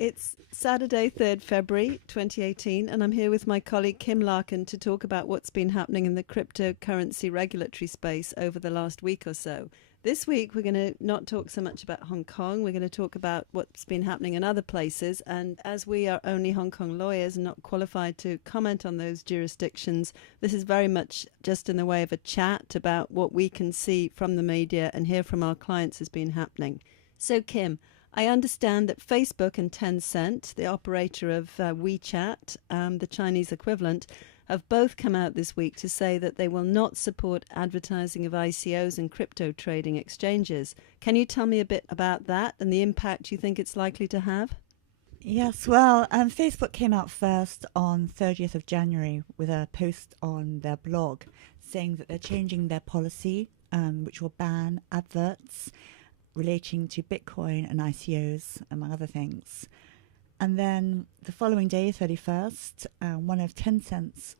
It's Saturday, 3rd February 2018, and I'm here with my colleague Kim Larkin to talk about what's been happening in the cryptocurrency regulatory space over the last week or so. This week, we're going to not talk so much about Hong Kong. We're going to talk about what's been happening in other places. And as we are only Hong Kong lawyers and not qualified to comment on those jurisdictions, this is very much just in the way of a chat about what we can see from the media and hear from our clients has been happening. So, Kim, I understand that Facebook and Tencent, the operator of WeChat, the Chinese equivalent, have both come out this week to say that they will not support advertising of ICOs and crypto trading exchanges. Can you tell me a bit about that and the impact you think it's likely to have? Yes, well, Facebook came out first on 30th of January with a post on their blog saying that they're changing their policy, which will ban adverts relating to Bitcoin and ICOs, among other things. And then the following day, 31st, one of Tencent's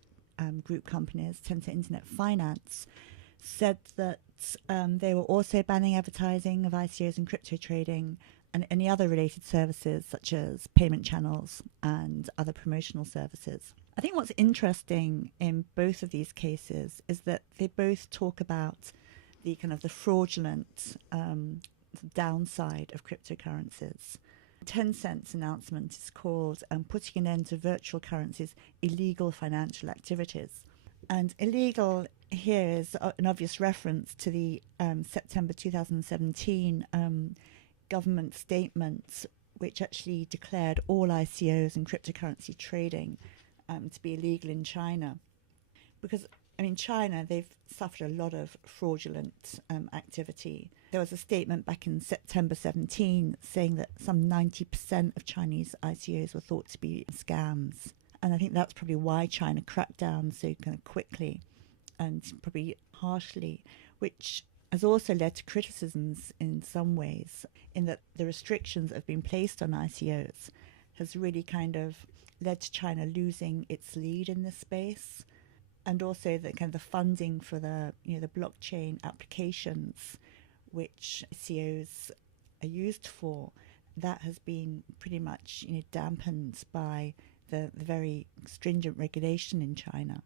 group companies, Tencent Internet Finance, said that they were also banning advertising of ICOs and crypto trading and any other related services such as payment channels and other promotional services. I think what's interesting in both of these cases is that they both talk about the kind of the fraudulent downside of cryptocurrencies. Tencent's announcement is called Putting an End to Virtual Currencies, Illegal Financial Activities. And illegal here is an obvious reference to the September 2017 government statement, which actually declared all ICOs and cryptocurrency trading to be illegal in China. Because in China, they've suffered a lot of fraudulent activity. There was a statement back in September 17 saying that some 90% of Chinese ICOs were thought to be scams. And I think that's probably why China cracked down so kind of quickly and probably harshly, which has also led to criticisms in some ways, in that the restrictions that have been placed on ICOs has really kind of led to China losing its lead in this space. And also the kind of the funding for the the blockchain applications, which ICOs are used for, that has been pretty much dampened by the very stringent regulation in China.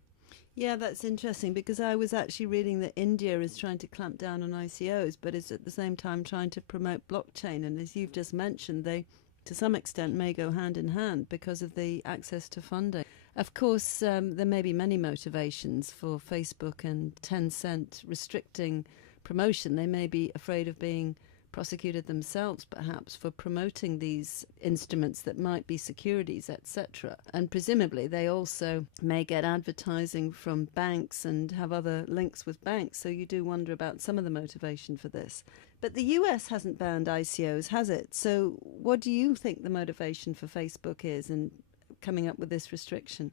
Yeah, that's interesting because I was actually reading that India is trying to clamp down on ICOs, but is at the same time trying to promote blockchain. And as you've just mentioned, they, to some extent, may go hand in hand because of the access to funding. Of course, there may be many motivations for Facebook and Tencent restricting promotion. They may be afraid of being prosecuted themselves, perhaps, for promoting these instruments that might be securities, etc. And presumably they also may get advertising from banks and have other links with banks. So you do wonder about some of the motivation for this. But the US hasn't banned ICOs, has it? So what do you think the motivation for Facebook is in coming up with this restriction?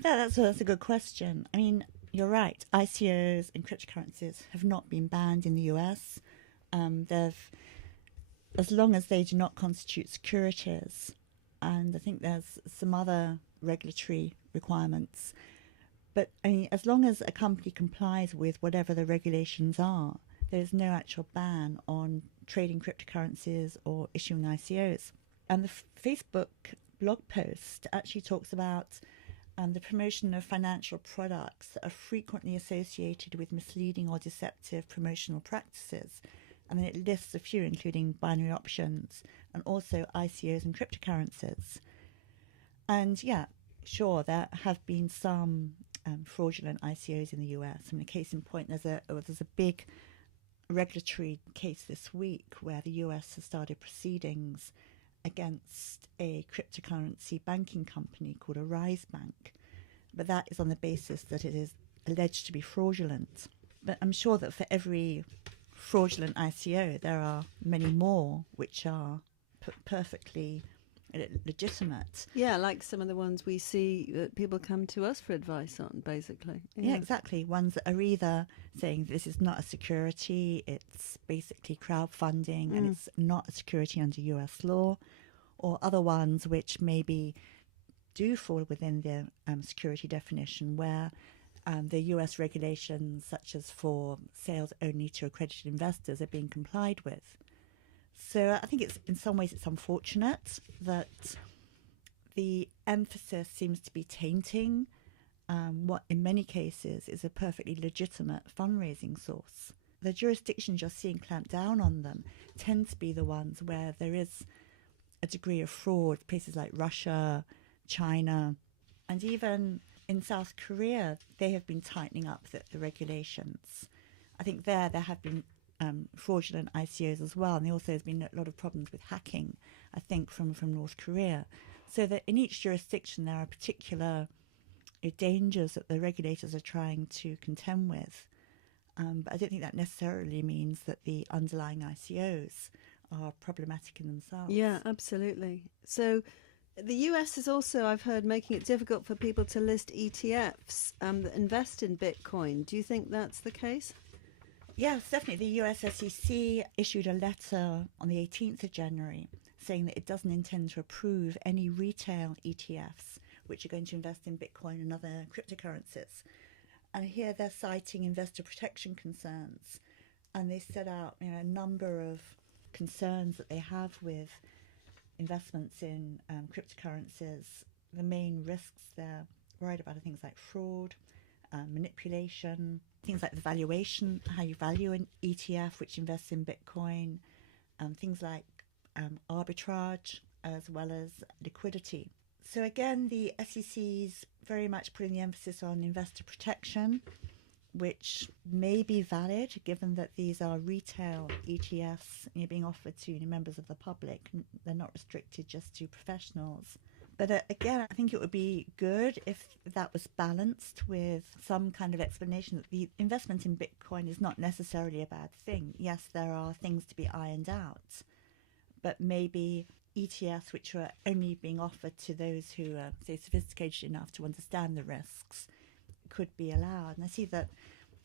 That's a good question. I mean, you're right. ICOs and cryptocurrencies have not been banned in the US. As long as they do not constitute securities, and I think there's some other regulatory requirements. But I mean, as long as a company complies with whatever the regulations are, there's no actual ban on trading cryptocurrencies or issuing ICOs. And the Facebook blog post actually talks about the promotion of financial products that are frequently associated with misleading or deceptive promotional practices. And then it lists a few, including binary options and also ICOs and cryptocurrencies. And yeah, sure, there have been some fraudulent ICOs in the US. I mean, a case in point, there's a big regulatory case this week where the US has started proceedings against a cryptocurrency banking company called a Rise Bank. But that is on the basis that it is alleged to be fraudulent. But I'm sure that for every fraudulent ICO, there are many more which are perfectly legitimate. Yeah, like some of the ones we see that people come to us for advice on, basically. Yeah, exactly. Ones that are either saying this is not a security, it's basically crowdfunding, and it's not a security under US law, or other ones which maybe do fall within the security definition, where the US regulations, such as for sales only to accredited investors, are being complied with. So I think in some ways it's unfortunate that the emphasis seems to be tainting what in many cases is a perfectly legitimate fundraising source. The jurisdictions you're seeing clamp down on them tend to be the ones where there is a degree of fraud, places like Russia, China, and even in South Korea, they have been tightening up the regulations. I think there have been fraudulent ICOs as well, and there also has been a lot of problems with hacking, I think, from North Korea. So that in each jurisdiction there are particular dangers that the regulators are trying to contend with. But I don't think that necessarily means that the underlying ICOs are problematic in themselves. Yeah, absolutely. So the US is also, I've heard, making it difficult for people to list ETFs that invest in Bitcoin. Do you think that's the case? Yes, definitely. The US SEC issued a letter on the 18th of January saying that it doesn't intend to approve any retail ETFs which are going to invest in Bitcoin and other cryptocurrencies. And here they're citing investor protection concerns. And they set out a number of concerns that they have with investments in cryptocurrencies. The main risks they're worried about are things like fraud, manipulation, things like the valuation, how you value an ETF which invests in Bitcoin, things like arbitrage, as well as liquidity. So again, the SEC's very much putting the emphasis on investor protection, which may be valid given that these are retail ETFs being offered to members of the public. They're not restricted just to professionals. But again, I think it would be good if that was balanced with some kind of explanation that the investment in Bitcoin is not necessarily a bad thing. Yes, there are things to be ironed out, but maybe ETFs which are only being offered to those who are, say, sophisticated enough to understand the risks could be allowed. And I see that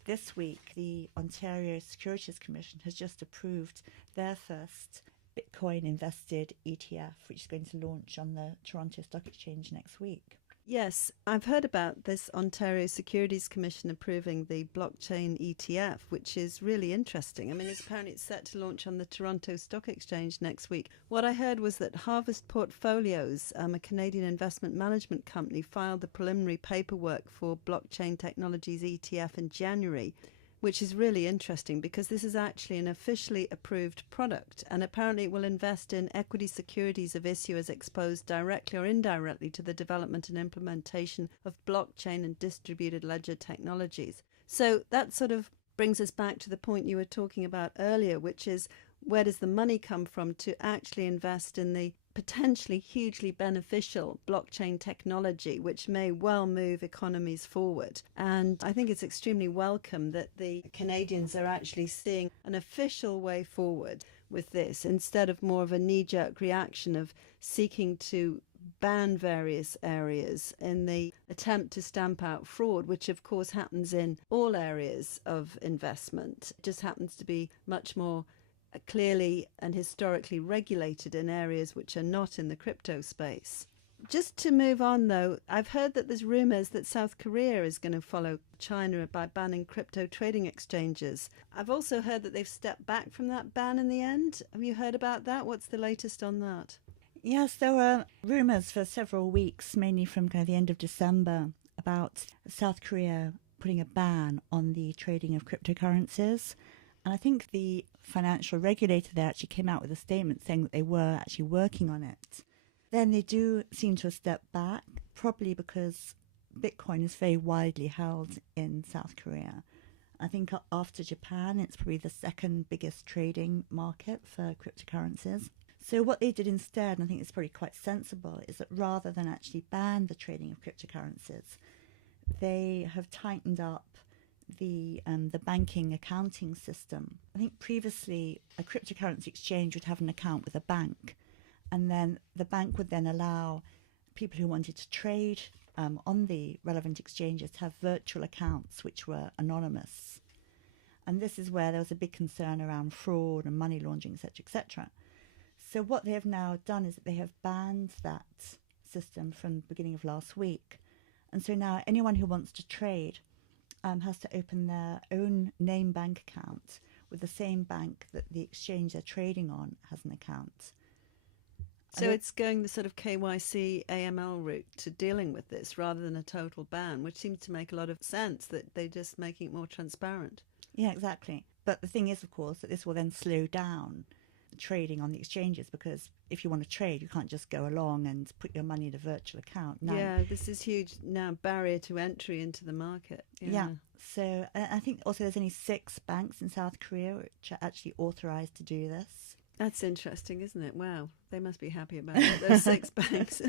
this week the Ontario Securities Commission has just approved their first Bitcoin invested ETF, which is going to launch on the Toronto Stock Exchange next week. Yes, I've heard about this Ontario Securities Commission approving the blockchain ETF, which is really interesting. I mean, it's set to launch on the Toronto Stock Exchange next week. What I heard was that Harvest Portfolios, a Canadian investment management company, filed the preliminary paperwork for blockchain technologies ETF in January, which is really interesting because this is actually an officially approved product, and apparently it will invest in equity securities of issuers exposed directly or indirectly to the development and implementation of blockchain and distributed ledger technologies. So that sort of brings us back to the point you were talking about earlier, which is where does the money come from to actually invest in the potentially hugely beneficial blockchain technology, which may well move economies forward. And I think it's extremely welcome that the Canadians are actually seeing an official way forward with this, instead of more of a knee-jerk reaction of seeking to ban various areas in the attempt to stamp out fraud, which of course happens in all areas of investment. It just happens to be much more clearly and historically regulated in areas which are not in the crypto space. Just to move on, though, I've heard that there's rumours that South Korea is going to follow China by banning crypto trading exchanges. I've also heard that they've stepped back from that ban in the end. Have you heard about that? What's the latest on that? Yes, there were rumours for several weeks, mainly from kind of the end of December, about South Korea putting a ban on the trading of cryptocurrencies. And I think the financial regulator there actually came out with a statement saying that they were actually working on it. Then they do seem to have stepped back, probably because Bitcoin is very widely held in South Korea. I think after Japan, it's probably the second biggest trading market for cryptocurrencies. So what they did instead, and I think it's probably quite sensible, is that rather than actually ban the trading of cryptocurrencies, they have tightened up the banking accounting system. I think previously a cryptocurrency exchange would have an account with a bank, and then the bank would then allow people who wanted to trade on the relevant exchanges to have virtual accounts which were anonymous. And this is where there was a big concern around fraud and money laundering, etc., etc. So what they have now done is that they have banned that system from the beginning of last week. And so now anyone who wants to trade has to open their own name bank account with the same bank that the exchange they're trading on has an account. So it's going the sort of KYC AML route to dealing with this rather than a total ban, which seems to make a lot of sense, that they're just making it more transparent. Yeah, exactly. But the thing is, of course, that this will then slow down trading on the exchanges, because if you want to trade, you can't just go along and put your money in a virtual account. Now, yeah, this is huge now barrier to entry into the market. Yeah. So I think also there's only 6 banks in South Korea which are actually authorized to do this. That's interesting, isn't it? Wow, they must be happy about it, those 6 banks.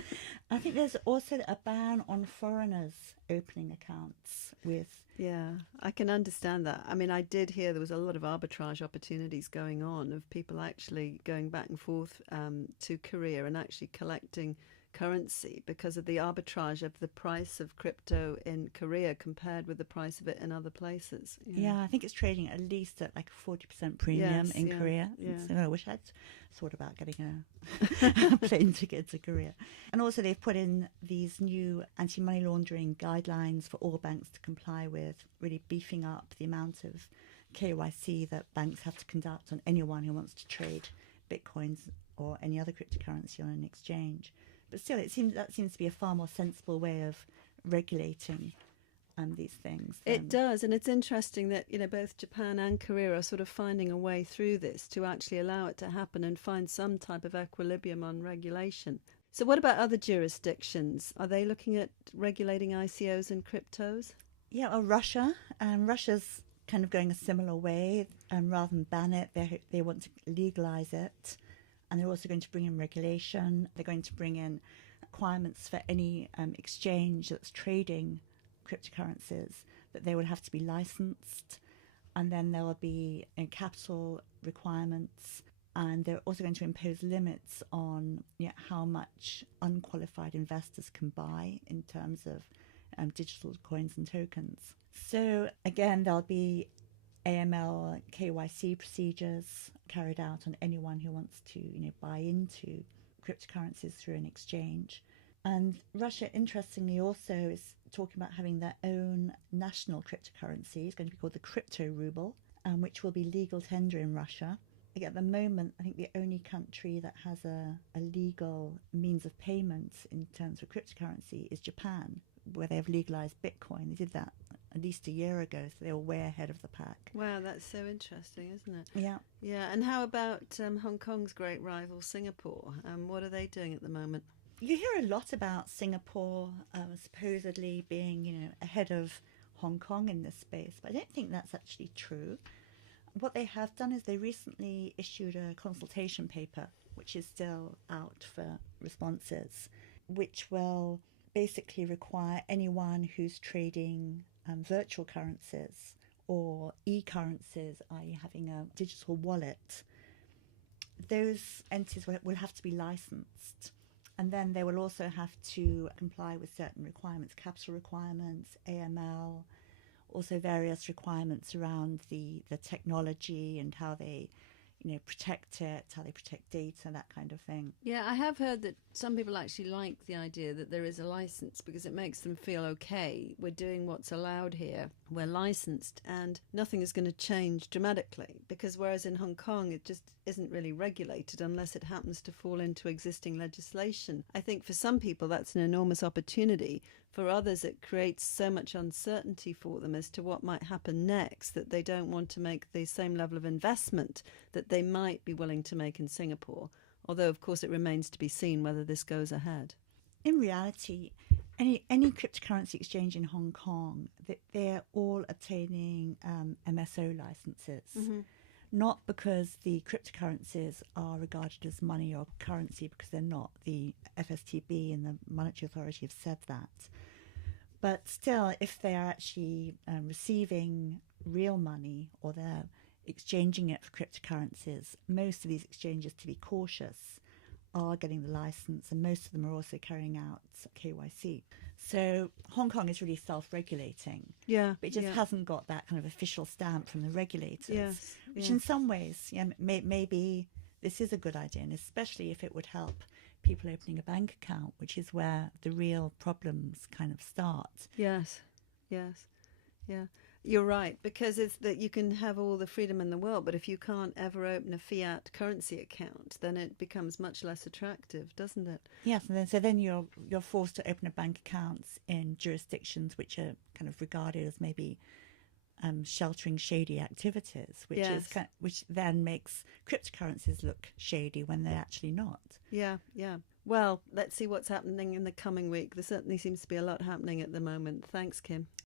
I think there's also a ban on foreigners opening accounts with... Yeah, I can understand that. I mean, I did hear there was a lot of arbitrage opportunities going on of people actually going back and forth to Korea and actually collecting currency because of the arbitrage of the price of crypto in Korea compared with the price of it in other places. Yeah, I think it's trading at least at like a 40% premium in Korea. Yeah. So I wish I'd thought about getting a plane ticket to Korea. And also they've put in these new anti-money laundering guidelines for all banks to comply with, really beefing up the amount of KYC that banks have to conduct on anyone who wants to trade Bitcoins or any other cryptocurrency on an exchange. But still, that seems to be a far more sensible way of regulating these things. It does, and it's interesting that both Japan and Korea are sort of finding a way through this to actually allow it to happen and find some type of equilibrium on regulation. So what about other jurisdictions? Are they looking at regulating ICOs and cryptos? Yeah, well, Russia's kind of going a similar way. Rather than ban it, they want to legalize it. And they're also going to bring in regulation. They're going to bring in requirements for any exchange that's trading cryptocurrencies, that they will have to be licensed. And then there will be capital requirements. And they're also going to impose limits on how much unqualified investors can buy in terms of digital coins and tokens. So again, there'll be AML, KYC procedures carried out on anyone who wants to, buy into cryptocurrencies through an exchange. And Russia, interestingly, also is talking about having their own national cryptocurrency. It's going to be called the crypto ruble, which will be legal tender in Russia. At the moment, I think the only country that has a legal means of payment in terms of cryptocurrency is Japan, where they have legalized Bitcoin. They did that at least a year ago, so they were way ahead of the pack. Wow, that's so interesting, isn't it? Yeah. Yeah, and how about Hong Kong's great rival, Singapore? What are they doing at the moment? You hear a lot about Singapore supposedly being, ahead of Hong Kong in this space, but I don't think that's actually true. What they have done is they recently issued a consultation paper, which is still out for responses, which will basically require anyone who's trading virtual currencies or e-currencies, i.e. having a digital wallet, those entities will have to be licensed. And then they will also have to comply with certain requirements, capital requirements, AML, also various requirements around the technology and how they protect it, how they protect data, that kind of thing. Yeah, I have heard that some people actually like the idea that there is a license because it makes them feel okay. We're doing what's allowed here. We're licensed and nothing is going to change dramatically, because whereas in Hong Kong it just isn't really regulated unless it happens to fall into existing legislation. I think for some people that's an enormous opportunity. For others, it creates so much uncertainty for them as to what might happen next that they don't want to make the same level of investment that they might be willing to make in Singapore. Although, of course, it remains to be seen whether this goes ahead. In reality, any cryptocurrency exchange in Hong Kong, they're all obtaining MSO licenses. Mm-hmm. Not because the cryptocurrencies are regarded as money or currency, because they're not. The FSTB and the Monetary Authority have said that. But still, if they are actually receiving real money or they're exchanging it for cryptocurrencies, most of these exchanges, to be cautious, are getting the license, and most of them are also carrying out KYC. So Hong Kong is really self-regulating. Yeah, but it just hasn't got that kind of official stamp from the regulators. Yes, which in some ways, maybe this is a good idea, and especially if it would help people opening a bank account, which is where the real problems kind of start. Yes, yeah. You're right, because it's that you can have all the freedom in the world, but if you can't ever open a fiat currency account, then it becomes much less attractive, doesn't it? Yes, and then you're forced to open a bank accounts in jurisdictions which are kind of regarded as maybe sheltering shady activities, which then makes cryptocurrencies look shady when they're actually not. Yeah, yeah. Well, let's see what's happening in the coming week. There certainly seems to be a lot happening at the moment. Thanks, Kim.